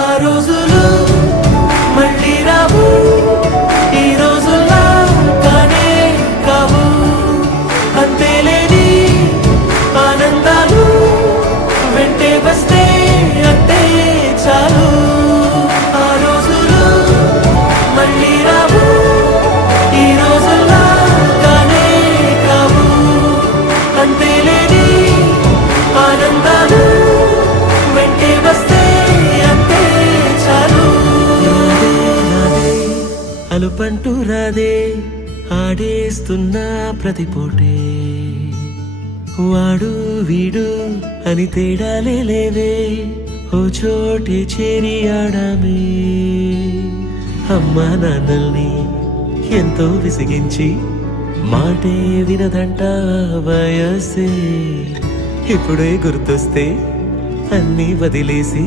ఆ రోజులు మళ్ళీ రావు, ఈ రోజుల్లా కానే కావు. అంతేలేని ఆనందాలు వెంటే వస్తే అంతే చాలు. ఆ రోజులు మళ్ళీ రావు, ఈ రోజుల్లా కానే కావు. అంతేలేని ఆనందాలు వెంటే వస్తే అంతే చాలు. అలుపంటూ రాదే ఆడేస్తున్నా ప్రతి పూటే, వాడు వీడు అని తేడాలే లేవే, ఓ చోటే చేరి ఆడామే. అమ్మా నాన్నల్ని ఎంతో విసిగించి మాటే వినదంట వయసే, ఇప్పుడే గుర్తొస్తే అన్నీ వదిలేసి